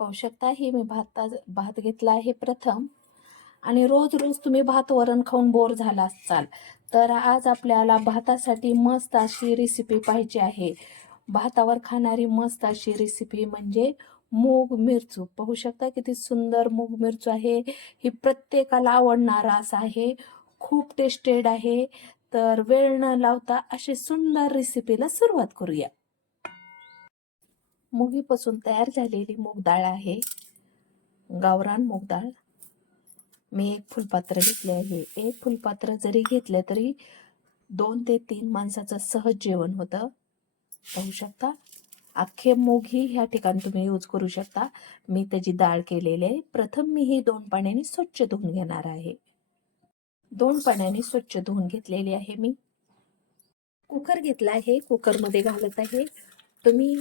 पाहू शकता ही मी भाता भात घेतला आहे प्रथम. आणि रोज रोज तुम्ही भात वरण खाऊन बोर झाला असाल तर आज आपल्याला भातासाठी मस्त अशी रेसिपी पाहिजे आहे. भातावर खाणारी मस्त अशी रेसिपी म्हणजे मूग मिरचू. पाहू शकता किती सुंदर मूग मिरचू आहे. ही प्रत्येकाला आवडणारा असं आहे. खूप टेस्टेड आहे. तर वेळ न लावता अशी सुंदर रेसिपीला सुरुवात करूया. मुगीपासून तयार झालेली मूग डाळ आहे. गावरान मूग डाळ मी एक फुलपात्र घेतले आहे. एक फुलपात्र जरी घेतलं तरी दोन ते तीन माणसाचं सहज जेवण होतं. पाहू शकता? अख्खे मूग ह्या ठिकाणी तुम्ही यूज करू शकता. मी त्याची डाळ केलेली आहे. प्रथम मी ही दोन पाण्याने स्वच्छ धुवून घेणार आहे. दोन पाण्याने स्वच्छ धुवून घेतलेली आहे मी. कुकर घेतला आहे. कुकरमध्ये घालत आहे. तुम्ही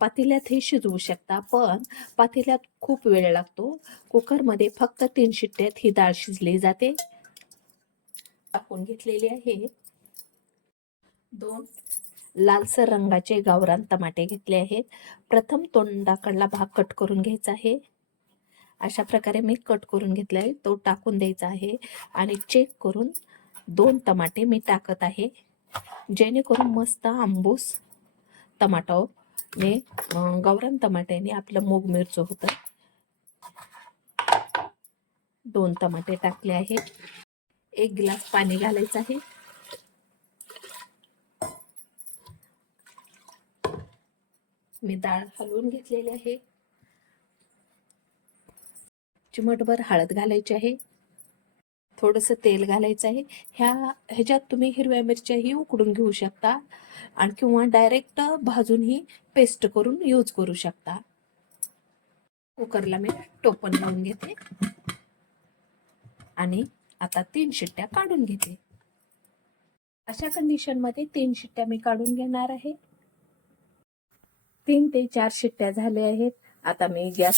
पातेल्यात हे शिजवू शकता पण पातेल्यात खूप वेळ लागतो. कुकरमध्ये फक्त तीन शिट्ट्यात ही डाळ शिजली जाते. टाकून घेतलेली आहे. दोन लालसर रंगाचे गावरान टमाटे घेतले आहेत. प्रथम तोंडाकडला भाग कट करून घ्यायचा आहे. अशा प्रकारे मी कट करून घेतला आहे तो टाकून द्यायचा आहे आणि चेक करून दोन टमाटे मी टाकत आहे. जेणेकरून मस्त आंबूस टमाटो ने अं, गावरान टमाट्याने आपलं मूग मिरचं होतं. दोन टमाटे टाकले आहेत. एक ग्लास पाणी घालायचं आहे. मी डाळ हलवून घेतलेली आहे. चिमटभर हळद घालायची आहे. थोडंसं तेल घालायचं आहे. ह्या ह्याच्यात तुम्ही हिरव्या मिरच्याही उकडून घेऊ शकता आणि किंवा डायरेक्ट भाजूनही पेस्ट करून यूज करू शकता. कुकरला मी टोपण लावून घेते. आणि आता तीन शिट्ट्या काढून घेते. अशा कंडिशनमध्ये तीन शिट्ट्या मी काढून घेणार आहे. तीन ते चार शिट्ट्या झाल्या आहेत. आता मी गॅस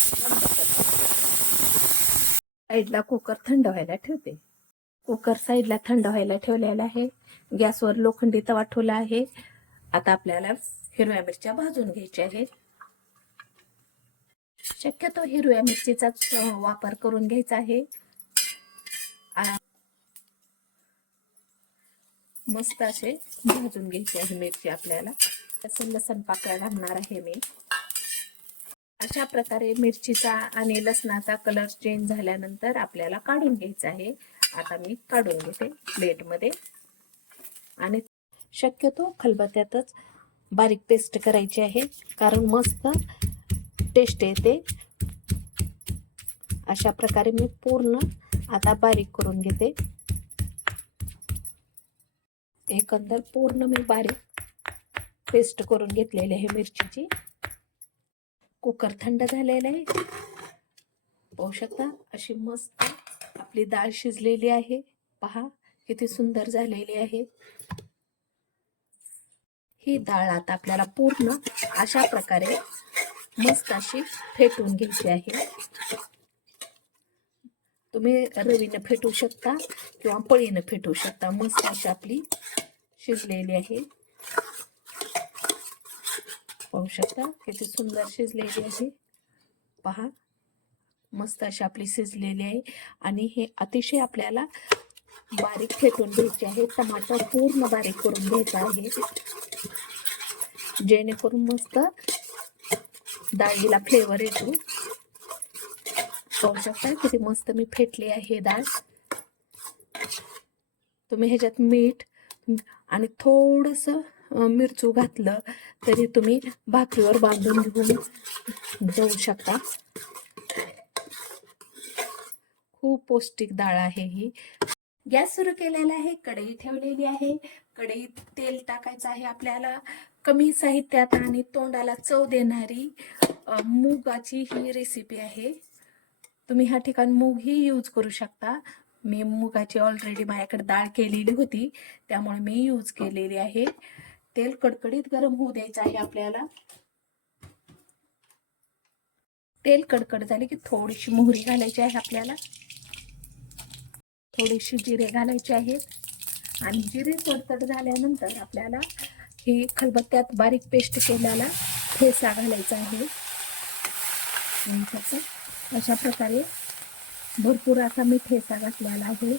साईडला कुकर थंड व्हायला ठेवते. कुकर साईडला थंड व्हायला ठेवलेला आहे. गॅसवर लोखंडी तवा ठेवला आहे. आता आपल्याला हिरव्या मिरच्या भाजून घ्यायच्या आहेत. शक्यतो हिरव्या मिरचीचाच वापर करून घ्यायचा आहे. मस्त असे भाजून घ्यायचे आहे मिरची आपल्याला. तसं लसण पाकळ्या घालणार आहे मी. अशा प्रकारे मिरचीचा आणि लसणाचा कलर चेंज झाल्यानंतर आपल्याला काढून घ्यायचा आहे. आता मी काढून घेते प्लेटमध्ये. आणि शक्यतो खलबत्त्यातच बारीक पेस्ट करायची आहे कारण मस्त टेस्ट येते. अशा प्रकारे मी पूर्ण आता बारीक करून घेते. एकंदर पूर्ण मी बारीक पेस्ट करून घेतलेली आहे मिरचीची. कुकर थंड झालेला आहे. पाहू शकता अशी मस्त आपली डाळ शिजलेली आहे. पहा किती सुंदर झालेली आहे. ही डाळ आता आपल्याला पूर्ण अशा प्रकारे मस्त अशी फेटून घ्यायची आहे. तुम्ही रवीनं फेटू शकता किंवा पळीनं फेटू शकता. मस्त अशी आपली शिजलेली आहे. पाहू शकता किती सुंदर शिजलेली आहे. पहा. मस्त अशी आपली शिजलेली आहे. आणि हे अतिशय आपल्याला बारीक फेटून घ्यायचे आहे. टमाटर पूर्ण बारीक करून घ्यायचा आहे. जेणेकरून मस्त डाळीला फ्लेवर येतो. पाहू शकता किती मस्त मी फेटली आहे डाळ. तुम्ही ह्याच्यात मीठ आणि थोडंसं मिरचू घातलं तरी तुम्ही भाकरीवर बांधून घेऊन जाऊ शकता. खूप पौष्टिक डाळ आहे ही. गॅस सुरू केलेला आहे कढई ठेवलेली आहे. कढईत तेल टाकायचं आहे आपल्याला. कमी साहित्यात आणि तोंडाला चव देणारी मुगाची ही रेसिपी आहे. तुम्ही ह्या ठिकाणी मूगही यूज करू शकता. मी मुगाची ऑलरेडी माझ्याकडे डाळ केलेली होती त्यामुळे मी यूज केलेली आहे. तेल कडकडीत गरम होऊ द्यायचं आहे आपल्याला. तेल कडकड झाले की थोडीशी मोहरी घालायची आहे आपल्याला. थोडीशी जिरे घालायचे आहेत. आणि जिरे तडतड झाल्यानंतर आपल्याला ही खलबत्त्यात बारीक पेस्ट केलेला ठेसा घालायचा आहे. अशा प्रकारे भरपूर असा मी ठेचा घातलेला आहे.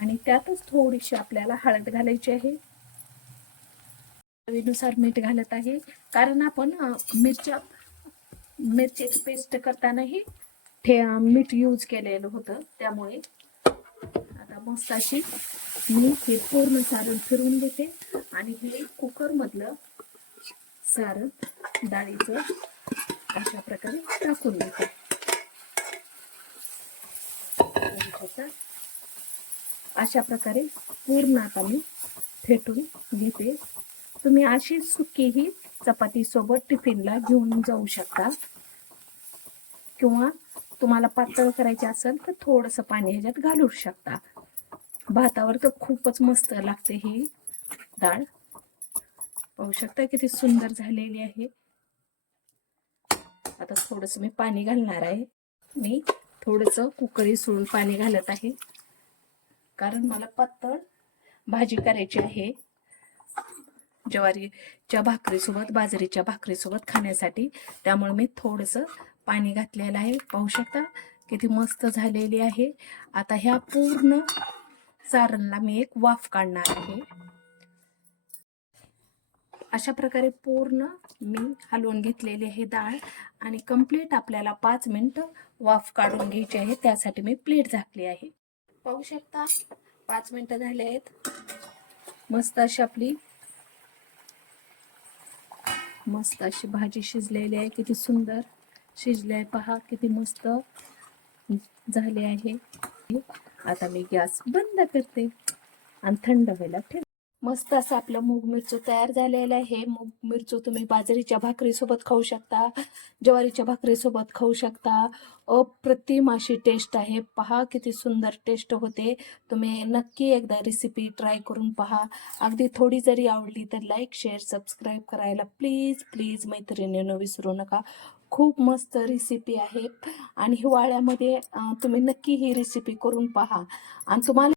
आणि त्यातच थोडीशी आपल्याला हळद घालायची आहे. चवीनुसार मीठ घालत आहे. कारण आपण मिरच्या मिरचीची पेस्ट करतानाही ठे मीठ यूज केलेलं होतं. त्यामुळे आता मस्त अशी मी हे पूर्ण सारण फिरवून घेते. आणि हे कुकरमधलं सारण डाळीचं अशा प्रकारे टाकून देते अशा प्रकारे पूर्ण आता मी फेटून घेते. तुम्ही अशी सुकी ही चपाती सोबत टिफिनला घेऊन जाऊ शकता. किंवा तुम्हाला पातळ करायचे असेल तर थोडंसं पाणी ह्याच्यात घालू शकता. भातावर तर खूपच मस्त लागते ही डाळ. पाहू शकता किती सुंदर झालेली आहे. आता थोडस मी पाणी घालणार आहे. मी थोडस कुकरी सोडून पाणी घालत आहे. कारण मला पातळ भाजी करायची आहे. ज्वारीच्या भाकरीसोबत बाजरीच्या भाकरीसोबत खाण्यासाठी. त्यामुळे मी थोडंसं पाणी घातलेलं आहे. पाहू शकता किती मस्त झालेली आहे. आता ह्या पूर्ण सारणला मी एक वाफ काढणार आहे. अशा प्रकारे पूर्ण मी हलवून घेतलेली आहे डाळ आणि कंप्लीट आपल्याला पाच मिनटं वाफ काढून घ्यायची आहे. त्यासाठी मी प्लेट झाकली आहे. पाहू शकता पाच मिनटं झाले आहेत. मस्त अशी आपली मस्त अशी भाजी शिजलेली आहे किती सुंदर शिजले आहे पहा किती मस्त झाले आहे. आता मी गॅस बंद करते आणि थंड व्हायला ठेव मस्त असं आपलं मूग मिरचू तयार झालेलं आहे. मूग मिरचू तुम्ही बाजरीच्या भाकरीसोबत खाऊ शकता ज्वारीच्या भाकरीसोबत खाऊ शकता. अप्रतिम अशी टेस्ट आहे. पहा किती सुंदर टेस्ट होते. तुम्ही नक्की एकदा रेसिपी ट्राय करून पहा. अगदी थोडी जरी आवडली तर लाईक शेअर सबस्क्राईब करायला प्लीज प्लीज मैत्रिणीनं विसरू नका. खूप मस्त रेसिपी आहे. आणि हिवाळ्यामध्ये तुम्ही नक्की ही रेसिपी करून पहा. आणि तुम्हाला